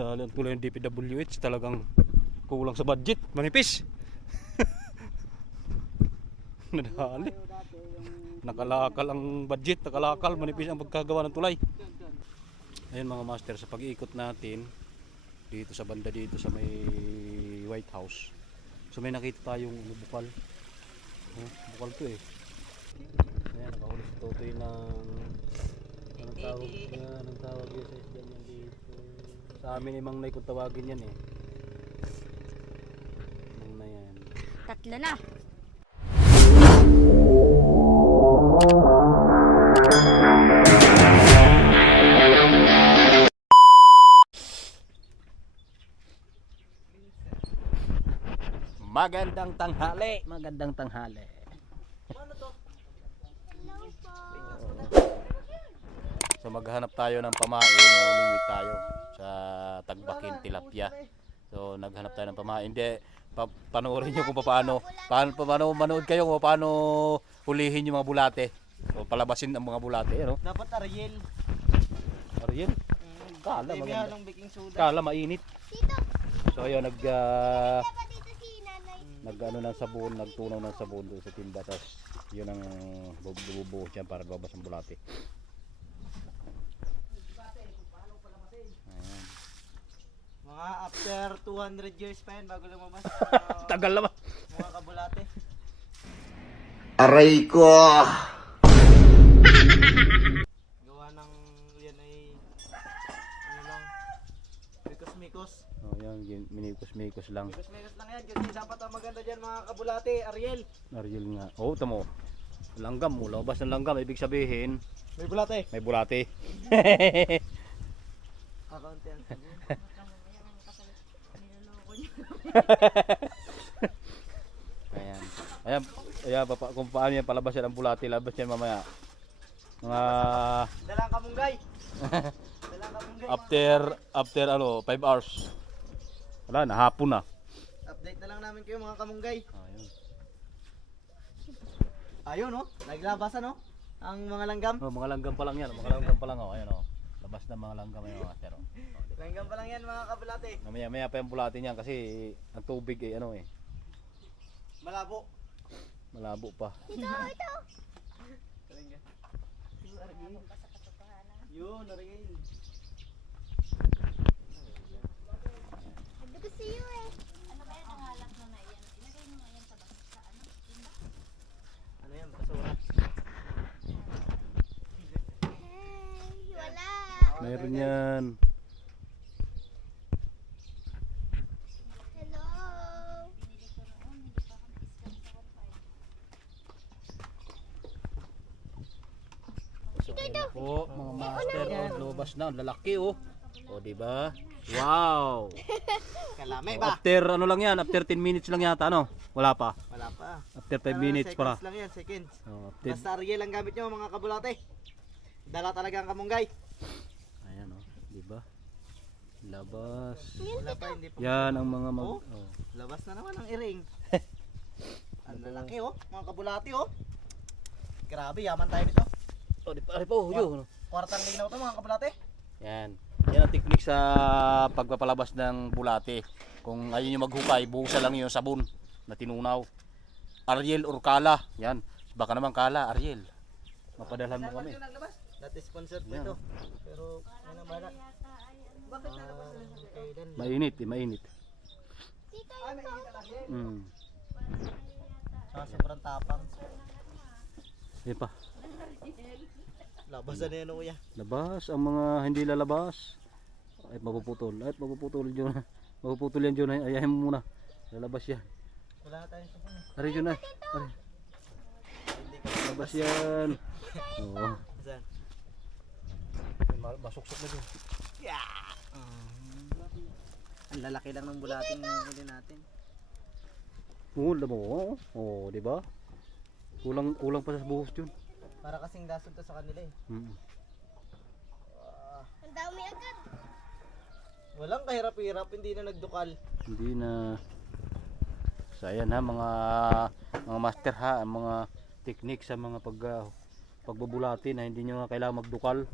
Dahil ang tulay ng DPWH talagang kulang sa budget, manipis. Nadali. Nakalakal ang budget, nakalakal, manipis ang pagkagawa ng tulay. Ayun mga master, sa pag-iikot natin dito sa banda dito sa may White House. So may nakita tayong bukal. Bukal to eh. Ayan, nakahuli si Totoy ng anong tawag yun sa isdan yan dito. Sa amin imang nay kung tawagin yan eh. Nang na yan. Tatlo na. Magandang tanghali, magandang tanghali. Ano to? Hello po. So maghanap tayo ng pamain, mamimit tayo sa Tagbakin, Tilapia. So naghanap tayo ng pamain. Hindi, panoorin nyo kung paano manood kayo kung paano hulihin yung mga bulate. O palabasin ang mga bulate. Ano? Dapat Ariel. Ariel? Kala May maganda. halong baking soda. Kala mainit. So ayun, nag-ano ng sabon, nagtunaw ng sabon doon sa timba, tapos yun ang bububuhos dyan para babas ang bulate. Ayan. Mga after 200 years pa yan bago lumabas. Tagal naman. Mga kabulate. Aray ko! Gawa ng yan ay ano lang, mikos-mikos. Oh, yan, minikos-mikos lang. Mikos-mikos lang yan kasi dapat ang maganda dyan mga kabulate, Ariel. Ariel nga. Oh, tamo. Langgam mo, labas ng langgam, ibig sabihin May bulate. may bulate. Account yan. Ayan. Ayan, kung paano yan palabas yan ang bulate, labas yan mamaya. Mga Dalang kamunggay. Dalang kamunggay. after 5 hours. Wala na, hapon na. Update na lang namin kayo mga kamunggay. Ayun. Ayun oh, naglabasan oh. Ang mga langgam. Oh, mga langgam pa lang yan, mga langgam pa lang oh. Ayun oh. Labas na mga langgam ayun master oh. Langgam pa lang yan mga kabulate. Mamaya pa yung bulate niyan kasi ang tubig eh ano eh. Malabo. Malabo pa. Ito. Yun, Ariel. Sabi ko sa iyo eh. Ano yan, basura. Hey, wala. Meron yan. Hello. So ayun po mga master oh, lobas na, lalaki oh. O di ba? Wow. Kalame Oh, ba? after ano lang yan, after 10 minutes lang yata ano? Wala pa. Wala pa. After 5 minutes para. Seconds lang yan, seconds. Oh, Basta Ariel ang gamit nyo mga kabulate. Dala talaga ang kamunggay. ayan oh, di ba? Labas. Wala pa, hindi pa. Yan ang mga mag Oh. oh. Labas na naman ang iring. Ang lalaki oh, mga kabulate oh. Grabe, yaman tayo dito. Oh, di pa po, yun. Kwartang linaw to mga kabulate. Yan. Yan ang technique sa pagpapalabas ng bulate. Kung ayaw nyo maghukay, buhusan lang yung sabon na tinunaw. Ariel or Kala. Yan. Baka naman Kala, Ariel. Mapadalhan mo kami. Dati sponsored po Yan. ito. Pero ano ba na? Bakit nalabas na siya? Kailan? Mainit eh, mainit. Ah, may kita lang yan. Mm. Sobrang tapang. Yan pa. Labasan na yan kuya. Labas ang mga hindi lalabas. Ay mapuputol. Ay mapuputol Jun. Mapuputol yan Jun. Ayahin mo muna. Lalabas yan. Wala na tayong sabon eh. Ari Jun ay. Ari. Labas yan. Oo. Saan? Masuksok na Jun. Yeah! Ang lalaki lang ng bulating huli natin. Oo, alam mo. Oo, di ba? Kulang pa sa buhos Jun. Para kasing dasod to sa kanila eh. Mm. Ang dami agad. Walang kahirap-hirap, hindi na nagdukal. Hindi na. So ayan ha mga master ha, ang mga technique sa mga pagbubulati na hindi nyo na kailangan magdukal.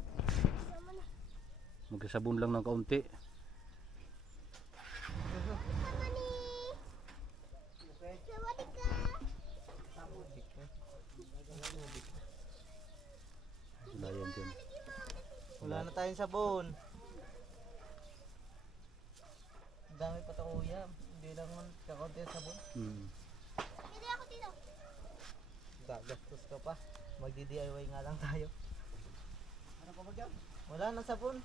Magsasabon lang ng kaunti. Wala na tayong sabon. Ang dami pa ito kuya. Hindi lang man kakunti ang sabon. Hindi ako dito. Gagastos ka pa. Magdi-DIY nga lang tayo. Ano pa ba dyan? Wala na sabon.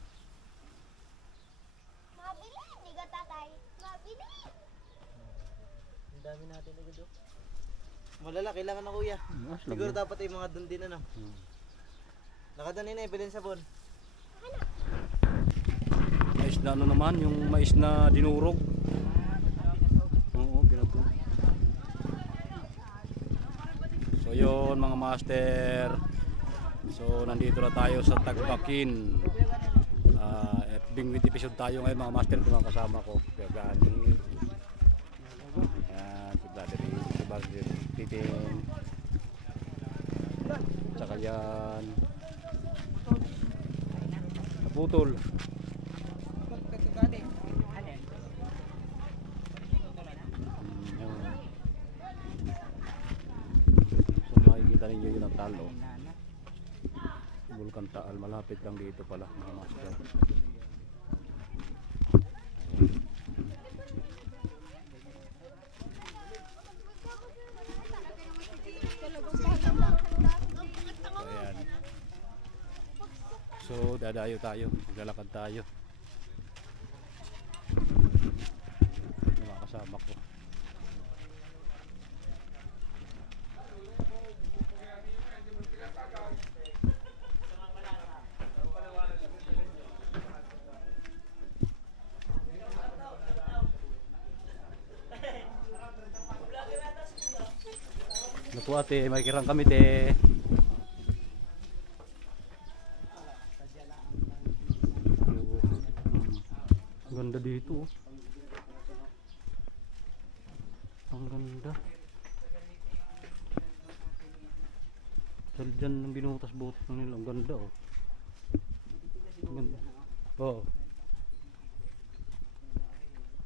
Mabili. Hindi ka tatay. Mabili. Ang dami natin agad oh. Malala, kailangan na kuya. Siguro dapat ay mga doon din ano. Nakadun na bilhin sabon. Mais na ano naman, yung mais na dinurog. Oo, pinatog. So yun mga master. So nandito na tayo sa Tagbakin. Bingwit episode tayo ngayon mga master, mga kasama ko. Kaya Gani. Ayan, si Brother Titing. Tsaka yan. Naputol. So makikita ninyo yun ang talo. Bulkan Taal, malapit lang dito pala mga master. Ayan. So dadayo tayo, maglalakad tayo. Mga kasama ko. Naku ate, may kirang kami te. Ang ganda dito. Ang ganda. Dahil dyan ang binutas-butas nila. Ang ganda oh. Ang ganda. Oo.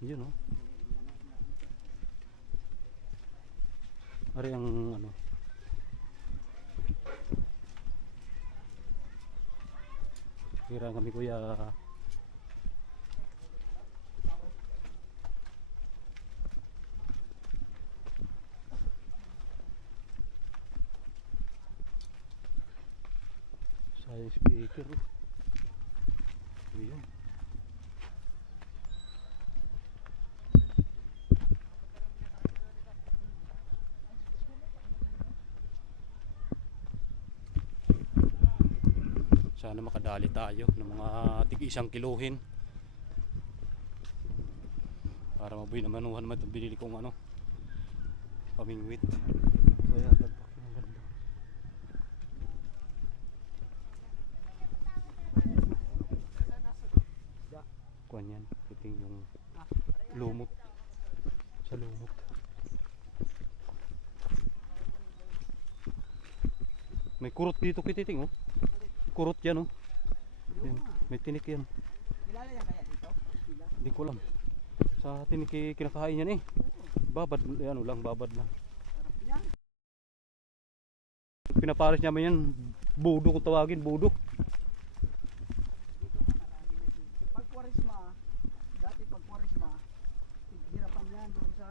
Yun oh. Ari ang ano. Kira kami kuya. Sayang speaker. Ayun. Sana makadali tayo ng mga tig-isang kiluhin para mabuhay naman naman itong binili kong ano pamingwit. Kaya tagpak yung ganda. Kuhan yan, puting yung lumot sa lumot. May kurot dito kititing oh. Kurot yan oh. Yan, may tinik yan. Kilala yan kaya dito? Hindi ko alam. Sa tinik kinakain yan eh. Babad, ano lang, babad lang. Pinapares namin yan, budo kung tawagin, budo. Pag Kwaresma, dati pag Kwaresma, hirapan yan doon sa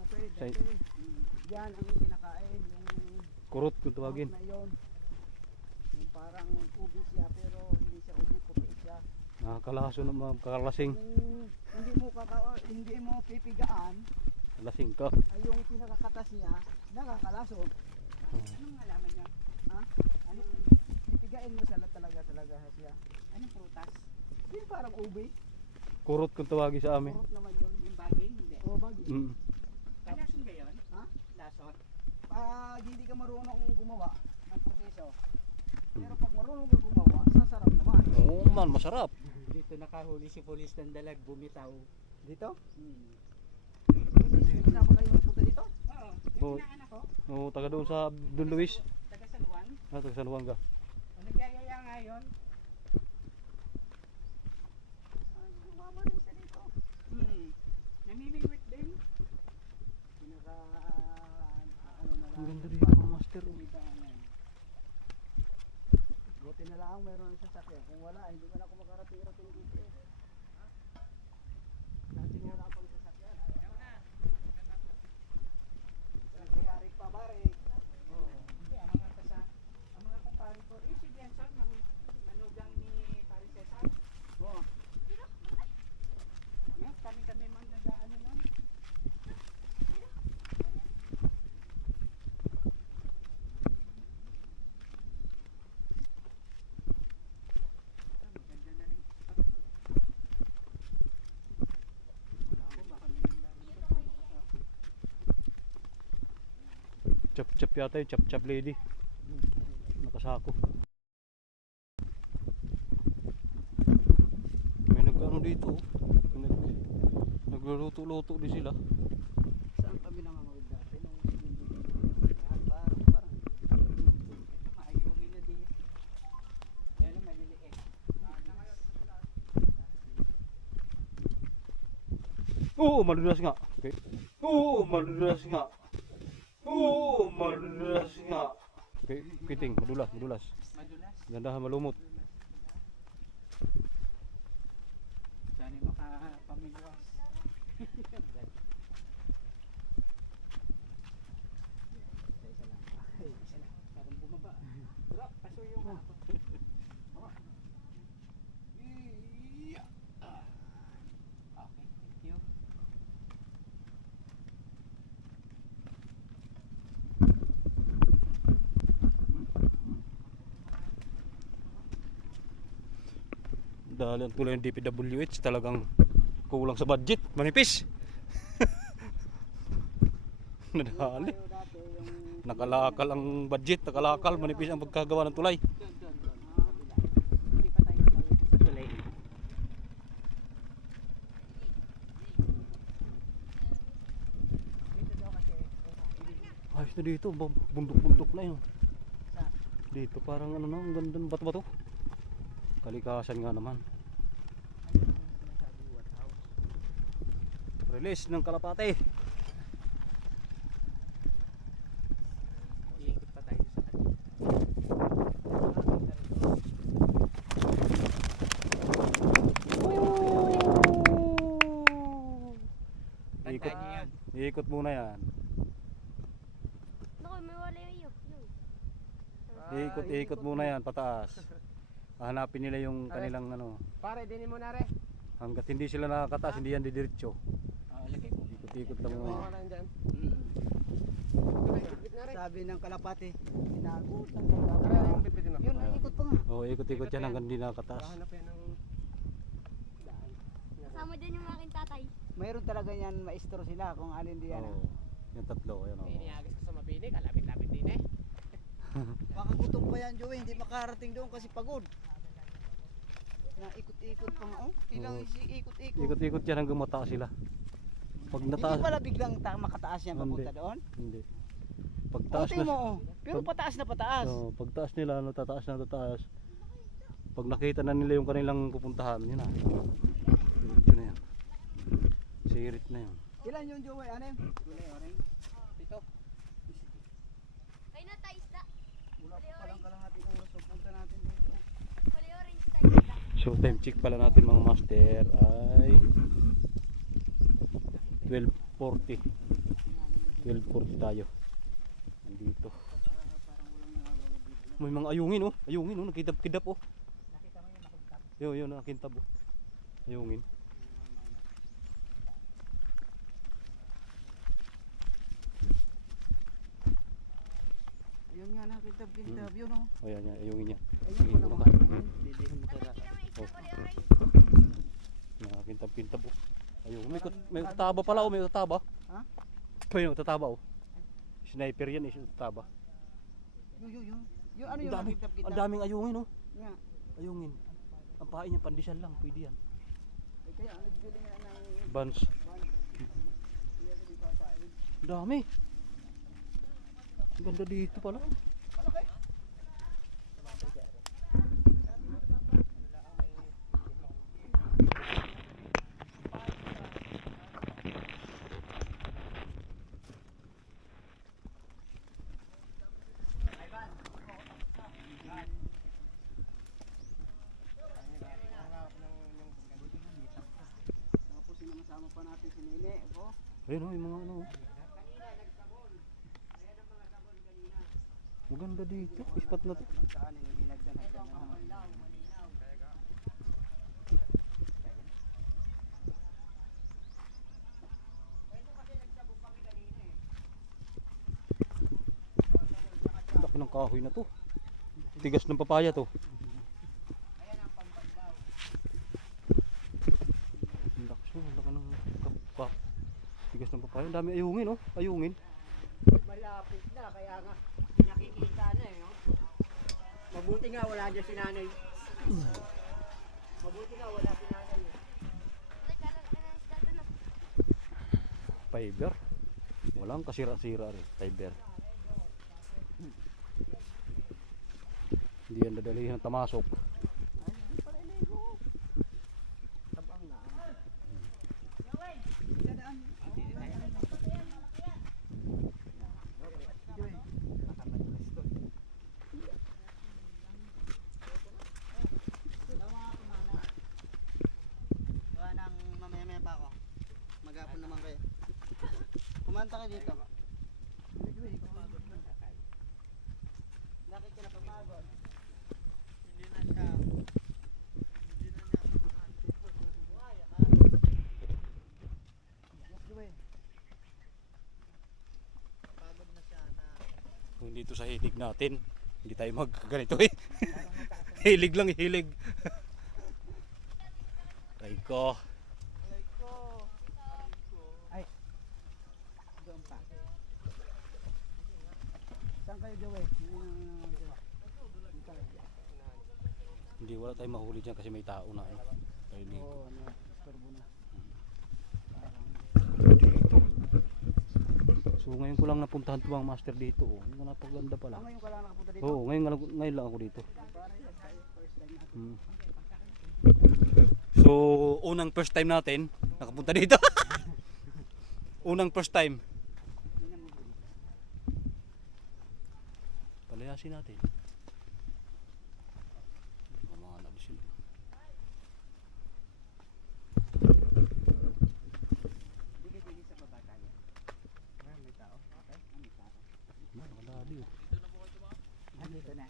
bukid. Yan ang kinakain, yung Kurot kung tawagin. na yun. Yung parang ubi siya pero hindi siya ubi, puti siya. Nakakalaso na mga kakalasing. Kung hindi mo pipigaan, Lasing ka. ay yung pinakakatas niya, nakakalaso. Anong alaman niya? Ha? Ano? Pipigain mo talaga siya. Anong prutas? Yung parang ubi. Kurot kung tawagin sa amin. Kurot naman yun. Yung baging? Hindi. Oo, baging. Mm. Lason ba yun? Ha? Lason. Pag hindi ka marunong gumawa ng proseso, pero pag marunong ka gumawa, sasarap naman. Oo man, masarap. Dito nakahuli si Polis ng dalag, bumitaw. Dito? Kasama kayo magpunta dito? Oo. Oo. Oo, taga doon sa Don Luis. Taga San Juan? Taga San Juan ka. Nagyayaya nga yun. Gumama rin siya dito. Namimingwit din. Pinaka ano na lang. Ang ganda dito mga master. Buti Buti na lang mayroon ng sasakyan. Kung wala, hindi man ako makarating-rating dito. Dati wala akong sasakyan. Barik pa, barik. Hindi, ang mga kumpare ko, si Jenson, manugang ni Paris Cesar. Oo. Kami man nag-ano nun. Maganda na rin. Wala ko, baka may naglalaro. Chap-chap yata yung chap-chap lady. Nakasako. May nag-ano dito. Nagluluto-luto din sila. Saan kami nangangawid dati? Parang ito maayungin na din. Kaya lang maliliit. Oo, madulas nga. Okay. Oo, madulas nga. Oo, madulas nga. Okay, kiting, madulas. Madulas. Gandahan malumot. Sana makapamilwas. Isa lang. Parang bumaba. Bro, pasuyo nga ako. Okay, thank you. Dahil ang tulay ng DPWH talagang kulang sa budget, manipis. Nadali. Nakalakal ang budget, nakalakal, manipis ang pagkagawa ng tulay. Doon. Hindi pa tayo tawid sa tulay. Dito daw kasi. Ayos na dito, bundok-bundok na yun. Sa Dito parang ano na, ang ganda ng bato-bato. Kalikasan nga naman. ayun yung sinasabi what house. Release ng kalapate. Iikot pa tayo sa kanila. Ikot, niyo yan. ikot muna yan. Naku, may wala yun. Ikot muna yan, pataas. Hanapin nila yung kanilang ano. Pare, dinin mo na re. Hanggat hindi sila nakakataas, hindi yan didiretso. Lagay mo. Ikot-ikot lang muna. Sabi ng kalapate, tinago ng kalapate. Yun, naikot pa nga. Oo, ikot-ikot yan hanggang hindi nakakataas. Kasama dyan yung aking tatay. Mayroon talaga yan, maestro sila kung alin di yan. Oo, yung tatlo, ayan o. Iniagis ko sa mabinig, kalapit-lapit din eh. Baka gutom pa yan, Joey, hindi makarating doon kasi pagod. Naikot-ikot pa nga, oh. Ilang ikot-ikot. Ikot-ikot yan hanggang mataas sila. Pag Hindi nataas, pala biglang makataas yan papunta Hindi. doon. hindi. Pagtaas Kunti mo, na, oh. Pero pataas na pataas. pagtaas nila, ano, tataas na tataas. Pag nakita na nila yung kanilang pupuntahan, yun na. Diretso na yan. Sirit na yan. Ilan yung Joey? Ano yun? Gulay, orange. Ito. Ay na tayo isda. Wala pa palang kalahating oras so punta natin dito. Wala orange tayo isda. So time check pala natin mga master ay 12:40. 12:40 tayo. Nandito. Parang walang nagagawa dito. May mga ayungin oh. Ayungin oh, nakidap-kidap oh. Nakita mo yung nakuntab? Yun, nakakintab oh. Ayungin. Ayun nga, nakintab-kintab. Yun, oh. O yan, ayungin yan. Ayun Sige, ko baka. naman. Lilihan mo Nakita kaya. mo yung isda wala orange. Nakakintab-kintab oh. Ayungin. May tataba pala oh, may tataba. Ha? May tataba oh. Sniper yan eh, tataba. Yun. Yung ano yung Ang dami, nakintab-kintab? ang daming ayungin oh. Nga. Ayungin. Ang pain niya pandesal lang, pwede yan. Eh, kaya nagbili nga ng Buns. ban. Kaya sabi papain. Dami. Ang ganda dito pala. Malaki. pa natin si Nene. Oh. Ayun oh, yung mga ano. Maganda dito, spot na to. Kung saan hindi nagdanagdan na. Ang laki ng kahoy na to. Tigas ng papaya to. Ang laki ng tigas ng papaya. Ang dami ayungin oh, ayungin. Malapit na, kaya nga nakikita na eh. Oh. Mabuti nga wala dyan si nanay. Mabuti nga wala si nanay. Uy, kalang ka na isda doon. Fiber. Walang kasira-sira rin. Fiber. Hindi yan dadalihin ng tamasok. Ay, hindi pala iligo. Tabang na. Dadaan. Joy. Nakamadulas to. Gawa ng mamaya-maya pa ako. Maghapon naman kayo. Kumanta kayo dito. Bakit ka napapagod? Hindi na siya. Hindi na niya. Yes, Joey. Pagod na siya na. Kung dito sa hilig natin, hindi tayo magganito eh. Hilig lang, hilig. Try ko. Aray ko. Aray ko. Ay. Doon pa. Saan kayo, Joey? Hindi, wala tayong mahuli dyan kasi may tao na. Tayo ligo. Oo, ano, istorbo na. So ngayon ko lang napuntahan ito ang master dito. Oh. Ang napaganda pala. Ngayon ka lang nakapunta dito? Oo, ngayon lang ako dito. Para yan tayo, first time natin. Hmm. So, unang first time natin, nakapunta dito. Unang first time. Palayasin natin. Mga nabisin. Hindi kayo pwede sa baba tayo. May tao. Okay? May tao. Nakalabi oh. Dito na.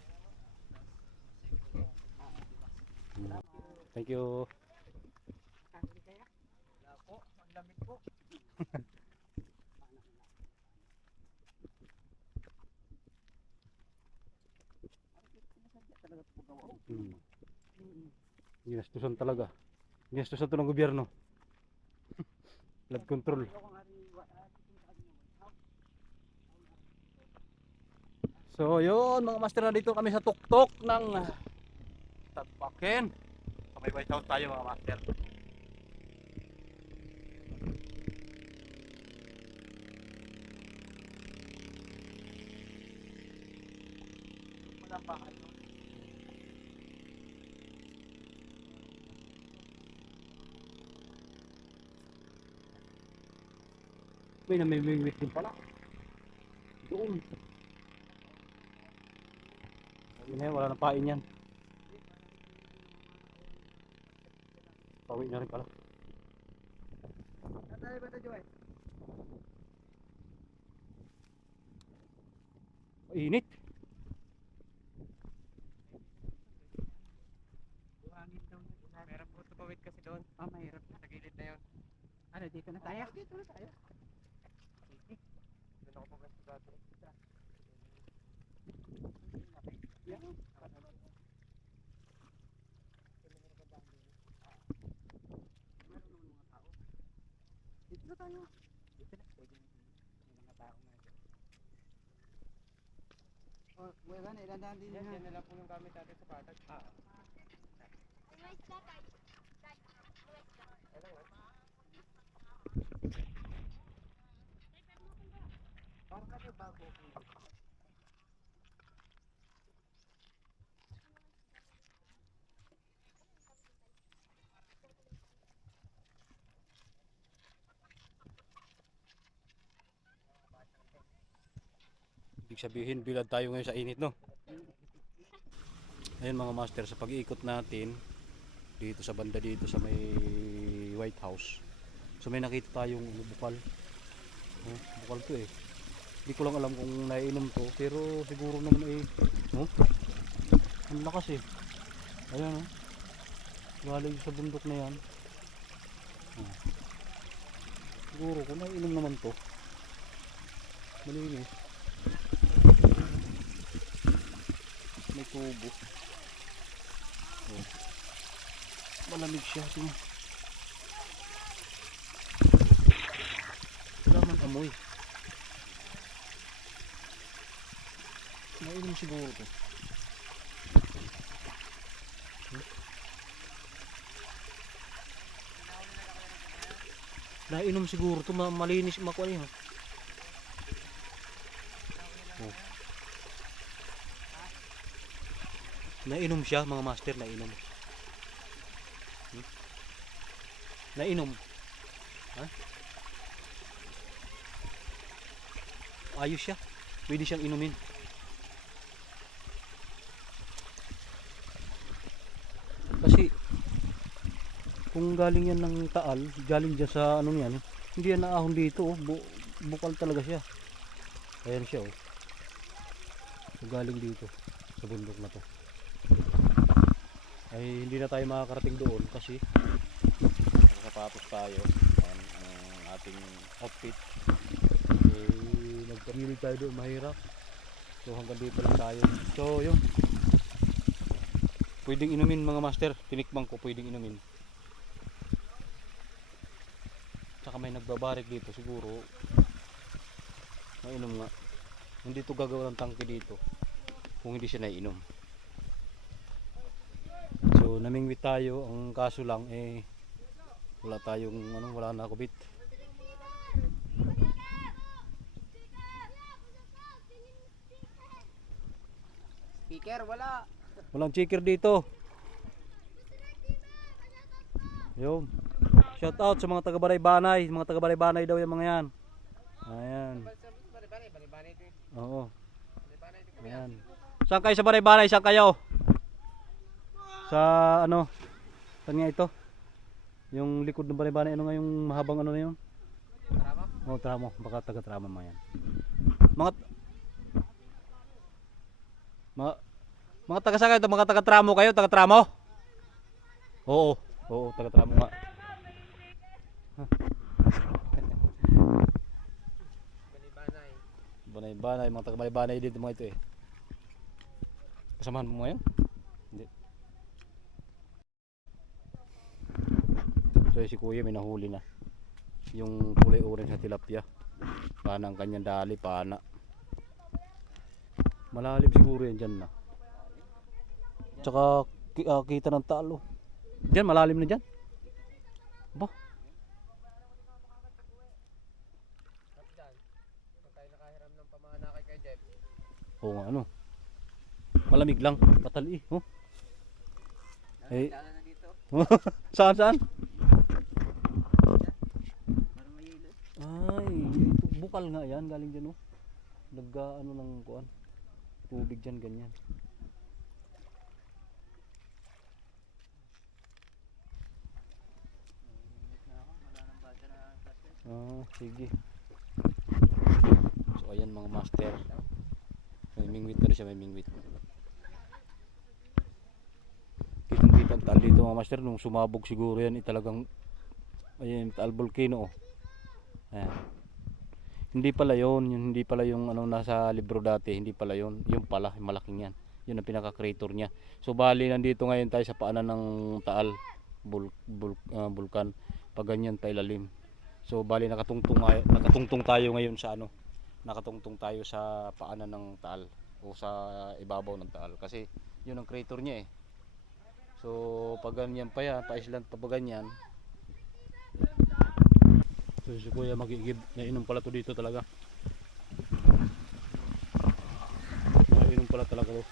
Thank you. Hindi kaya? Wala po. Ang lamig po. Ginastusan talaga. Ginastusan to ng gobyerno. Flood control. So yun mga master, na dito kami sa tuktok ng Tagpaken. Sa may White House tayo mga master. Walang bahay. May namimimik din pala. Doon. Yun eh, wala na pain yan. Pawi na rin pala. Natali ba ito, Joy? Init. Buhangin daw na. Mahirap po tumawid kasi doon. Mahirap na. Sa gilid na yun. Ano, dito na tayo? Dito na tayo. Doon ako pumunta dati. Dito na tayo. Dito na. Pwede na. May mga tao na. Oh, wala na. Ilandahan din Yan, na. yan na lang po yung gamit natin sa patag. May isda tayo. Parang kami bago. Ibig sabihin, bilad tayo ngayon sa init, no? Ayun mga master, sa pag-iikot natin dito sa banda dito sa may White House, So may nakita tayong bukal. Oh, bukal to eh. Hindi ko lang alam kung naiinom to, pero siguro naman eh, oh, ang lakas eh. Ayan oh. Galing sa bundok na yan. Oh. Siguro kung naiinom naman to, malinis. May tubo. Oh. Malamig siya. Tingnan. Wala man amoy. Nainom siguro to. Nainom siguro to, malinis makuha niyo. Oh. Nainom siya mga master, nainom. Nainom. Ha? Ayos siya. Pwede siyang inumin. Kasi kung galing yan ng Taal, galing dyan sa ano yan, hindi yan naahon dito, oh. Bukal talaga siya. Ayan siya oh. So, galing dito sa bundok na to. Ay hindi na tayo makakarating doon kasi nakasapatos tayo. Ayan, ang ating outfit. Eh, nagpamili tayo doon, mahirap. So hanggang dito lang tayo. So yun. Pwedeng inumin mga master. Tinikbang ko pwedeng inumin. Tsaka may nagbabarik dito siguro. Mainom nga. Hindi to gagawa ng tangke dito kung hindi siya naiinom. So namingwit tayo. Ang kaso lang eh wala tayong ano, wala na kubit. Speaker, wala. Walang checker dito. Yo. Shout out sa mga taga Balay-Banay, mga taga Balay-Banay daw yung mga yan. Ayan. Oo. Ayan. Saan kayo sa Balay-Banay? Saan kayo? Sa ano? Saan nga ito? Yung likod ng Balay-Banay, ano nga yung mahabang ano na yun? Tramo? Oo, tramo. Baka taga tramo mga yan. Mga taga saan kayo? Mga taga tramo kayo? Taga tramo? Oo. Oo, taga tramo nga. Balay-Banay, mga taga Balay-Banay dito mga ito eh. Kasamahan mo ngayon? Hindi. So si kuya may nahuli na. Yung kulay orange na tilapia. Pana ang kanyang dali, pana. Malalim siguro yan dyan na. Tsaka kita ng talo. Dyan, malalim na dyan. Ba? Oo nga ano. Malamig lang. Patali eh. Oh. Eh. Saan saan? Ay, bukal nga yan. Galing dyan oh. Nagga ano ng kuan. Tubig dyan ganyan. Sige. So ayan mga master. May mingwit na rin siya, may mingwit. Kitang-kita ang taal dito mga master. Nung sumabog siguro yan, talagang ayan, taal volcano oh. Ayan. Hindi pala yun, hindi pala yung ano nasa libro dati, hindi pala yun. Yung pala, yung malaking yan. Yun ang pinaka-creator niya. So bali nandito ngayon tayo sa paanan ng Taal Bulkan. Pag ganyan pailalim. So bali nakatungtong tayo ngayon sa ano. Nakatungtong tayo sa paanan ng Taal o sa ibabaw ng Taal kasi yun ang creator niya eh. So pag ganyan pa yan, pa-island pa ganyan. So si kuya magigib, nainom pala to dito talaga. Nainom pala talaga to.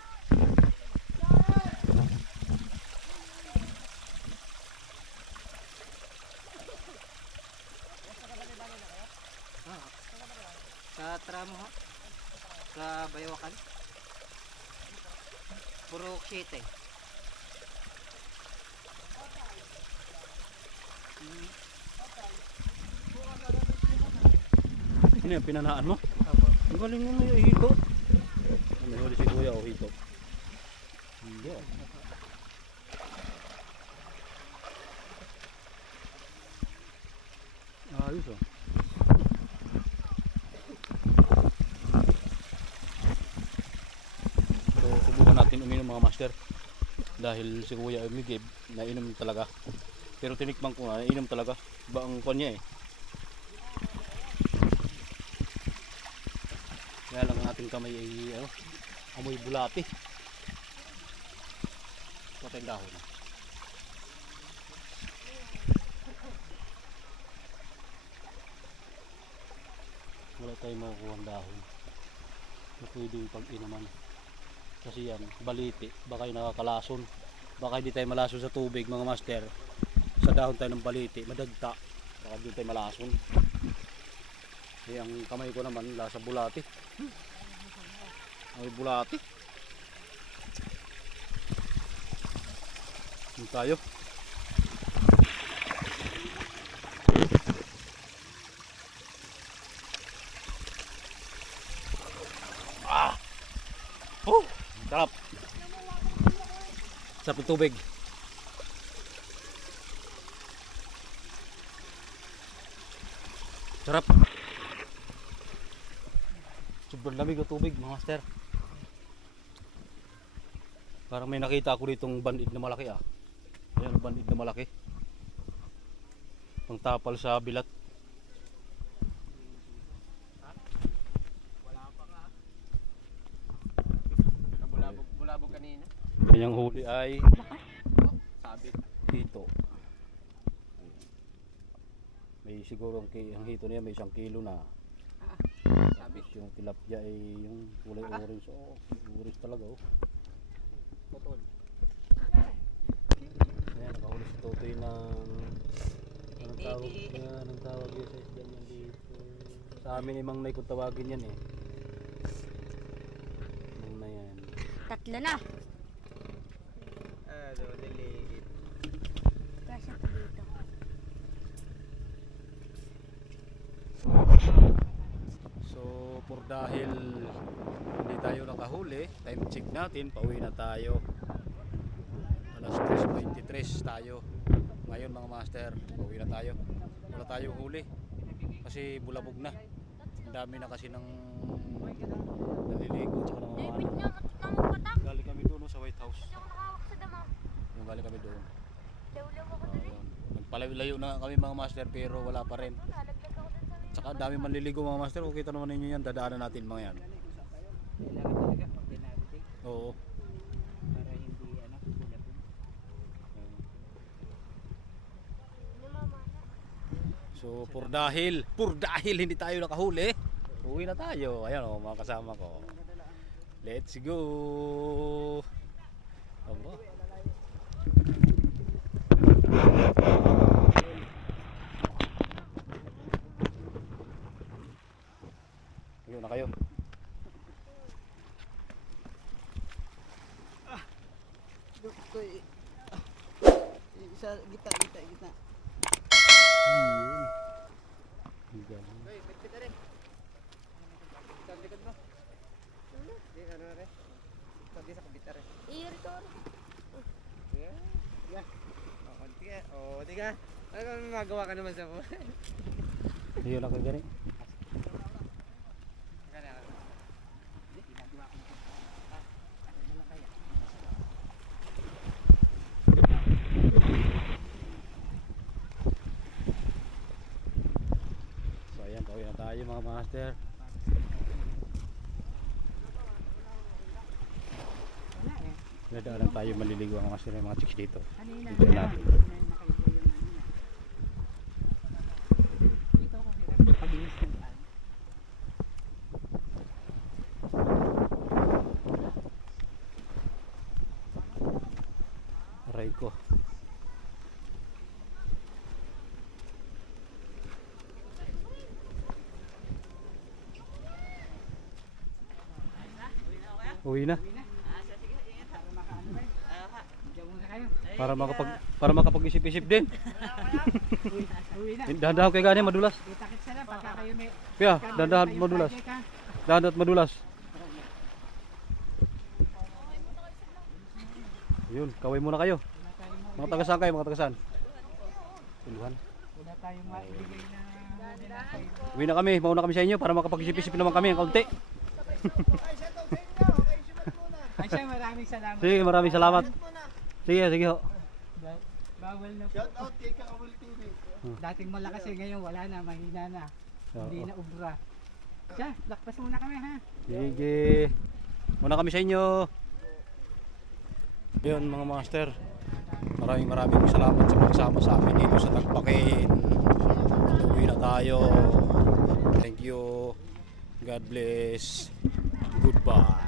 Sa tramo ha? Sa Bayawakan? Puro 7. Ano yan, pinanaan mo? Opo. Ang galing mo may hito. May huli si kuya o hito. Hindi ah. Ayos oh. So subukan natin uminom mga master. Dahil si kuya umigib, nainom talaga. Pero tinikman ko nga, nainom talaga. Iba ang kanya eh. Kaya lang ang ating kamay ay amoy bulati. Patay dahon. Wala tayong makukuha ang dahon na pwedeng pag-inaman. Kasi yan, baliti. Baka yung nakakalason. Baka hindi tayo malason sa tubig mga master. Sa dahon tayo ng baliti, madagta. Baka hindi tayo malason. Eh, ang kamay ko naman lasa bulati. Ay bulati. Hindi tayo. Ah! Oh! Sarap! Sarap ng tubig. Sarap! Sobrang lamig ng tubig mga master. Parang may nakita ako ditong bandid na malaki ah. Ayan ang bandid na malaki. Pang tapal sa bilat. Bulabog kanina. Kanyang huli ay Sabit. hito. May siguro ang hito niya may 1 kilo na. Sabit. Yung tilapia ay yung kulay orange. Oh, orange talaga oh. Putol. Ayan, nakahuli si Totoy ng anong tawag yun sa isda niyan dito. Sa amin ni Mang Nay kung tawagin yan eh. Mang Nay yan. Tatlo na. Delegate. Kasya pa dito. So, por dahil hindi tayo nakahuli, time check natin, pauwi na tayo. Alas 3:23 tayo. Ngayon mga master, pauwi na tayo. Wala tayong huli kasi bulabog na. Ang dami na kasi ng naliligo tsaka ng mga David nga, patak. galing kami doon sa White House. Hindi ako nakawak sa dama. Yung galing kami doon. Lawlaw ako dun eh. Nagpalayo na kami mga master pero wala pa rin. Nalaglag ako dun sa may. Tsaka dami manliligo mga master. Kung kita naman ninyo yan, dadaanan natin mga yan. Kailangan talaga pag dinarinig Oo. para hindi bulabog. Namamana. So, por dahil hindi tayo nakahuli, uwi na tayo. Ayan o, mga kasama ko. Let's go! Aba. Ayun na kayo. Sa gitna. Hoy, pit rin. Sa likod mo. Di ano rin. Sabi sa kabita rin. I-record. Yeah. Oh, di ka. Ano magawa ka naman sa mo? Ayun na kayo gani. So ayan, pauwi na tayo mga master. Wala eh. Nadaanan tayo maliligo ang master ng mga chicks dito. Kanina. Dito natin. Dito ko hirap paginis ng pan. Aray ko. Uwi na. Para makaano ba? Medyo Muna kayo. Para makapag-isip-isip din. Uwi na. Dahan-dahan kayo gani madulas. Kita-kits na lang pagka kayo may... Kaya, dahan-dahan madulas. project, ha? Dahan-dahan madulas. Yun, kaway muna kayo. Wala tayong Mga taga-saan kayo, mga taga-saan? Tuluhan. Wala tayong maibigay na... Uwi na kami, mauna kami sa inyo para makapag-isip-isip naman kami ng kaunti. Ay siya, maraming salamat. Sige, maraming salamat. Sige, sige ho. Bawal na po. Shout out kay Kakawal TV. Dating malakas eh, ngayon wala na, mahina na. Hindi Oo. na ubra. Siya, lakpas muna kami ha. Sige. Muna kami sa inyo. Yun mga master. Maraming salamat sa pagsama sa amin dito sa Tagpakin. Uwi na tayo. Thank you. God bless. Goodbye.